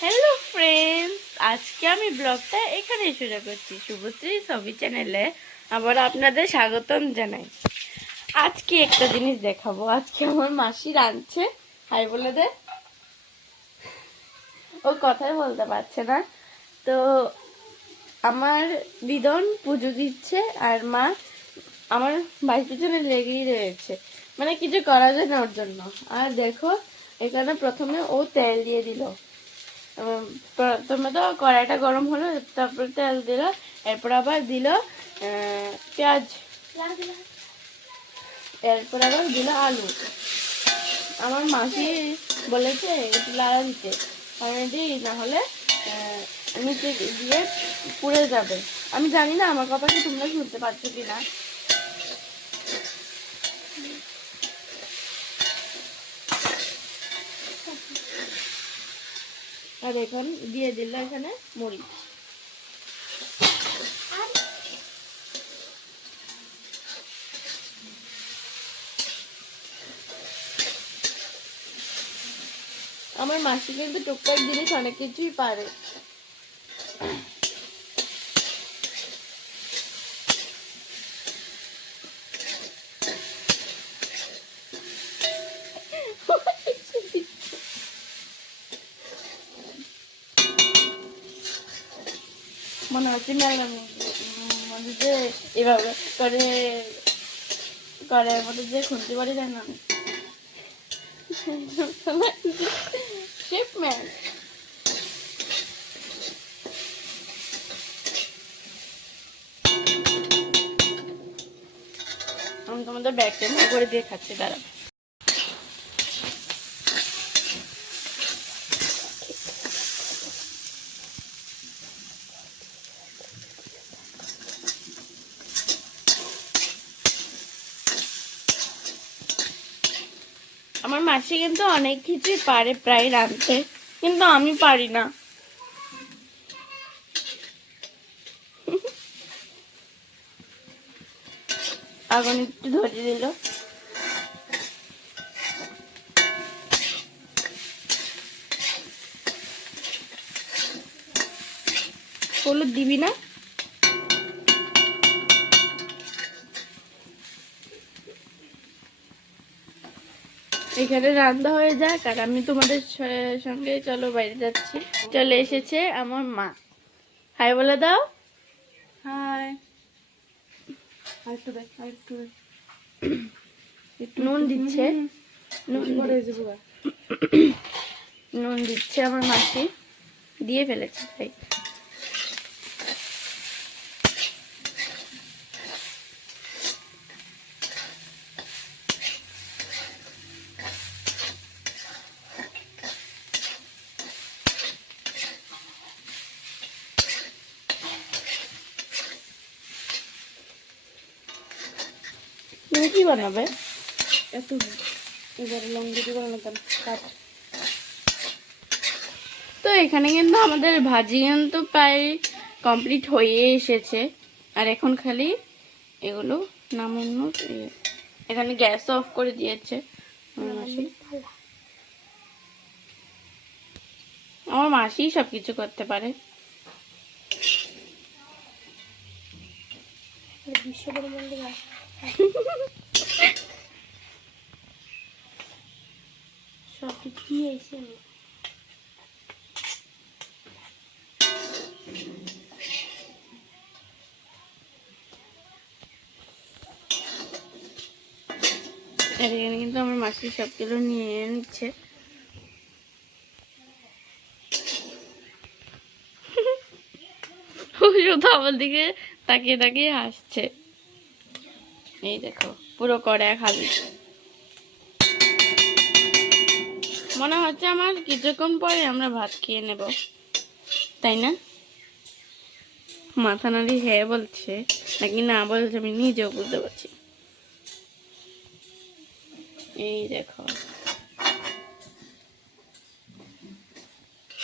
Hello friends আজকে আমি ব্লগটা এখানে শুরু করছি। শুভশ্রী ছবি চ্যানেলে আবার আপনাদের স্বাগতম জানাই। আজকে একটা জিনিস দেখাবো। আজকে আমার মাসি রাঁধছে। হাই বলে দে। ও কথাই বলতে পারছে না। তো আমার বিদন পুজো দিচ্ছে আর মা আমার ভাই পিছনে লেগেই রয়েছে। মানে কিছু করা যায় না ওর জন্য। আর দেখো, এখানে প্রথমে ও তেল দিয়ে দিল। প্রথমে তো কড়াইটা গরম হলো, তারপরে তেল দিল, এরপর আবার দিল পেঁয়াজ। এরপর আবার দিল আলু। আমার মাসি বলেছে একটু লাড়া দিতে আমি দিই, না হলে নিচে দিয়ে পুড়ে যাবে। আমি জানি না, আমার কথা কি তোমরা শুনতে পাচ্ছ কি না আর এখন দিয়ে দিল এখানে মরিচ। আমার মাসি কিন্তু টুকটাক জিনিস অনেক কিছুই পারে। মনে হচ্ছে মেলা মনে যে এভাবে করে করে মধ্যে যে খুঁজতে পারি না শিপম্যান আমি তোমাদের ব্যাগ করে দিয়ে খাচ্ছি দাঁড়া আমার মাসি কিন্তু অনেক কিছুই পারে প্রায় রাঁধতে, কিন্তু আমি পারি না। আগুন একটু ধরে দিল। হলুদ দিবি না? এখানে রান্না হয়ে যাক আর আমি তোমাদের সঙ্গে চলো বাইরে যাচ্ছি। চলে এসেছে আমার মা। হাই বলে দাও। হাই। দে নুন দিচ্ছে। নুন। নুন দিচ্ছে আমার মাসি। দিয়ে ফেলেছে তাই। তুমি কি বানাবে? এত এবারে লং ভিডিও করে কাট তো এখানে কিন্তু আমাদের ভাজি কিন্তু প্রায় কমপ্লিট হয়ে এসেছে। আর এখন খালি এগুলো নামানো এখানে গ্যাস অফ করে দিয়েছে। আমার মাসি। আমার মাসি সব কিছু করতে পারে। পরিমাণ সব নিয়ে এসে আমি। আর এখানে কিন্তু আমার মাসি সবগুলো নিয়ে নিচ্ছে ও শুধু আমার দিকে তাকিয়ে তাকিয়ে হাসছে। এই দেখো, পুরো কড়াই খালি মনে হচ্ছে আমার কিছুক্ষণ পরে আমরা ভাত খেয়ে নেব। তাই না? মাথা নাড়ি হ্যাঁ বলছে, নাকি না বলছে আমি নিজেও বুঝতে পারছি। এই দেখো।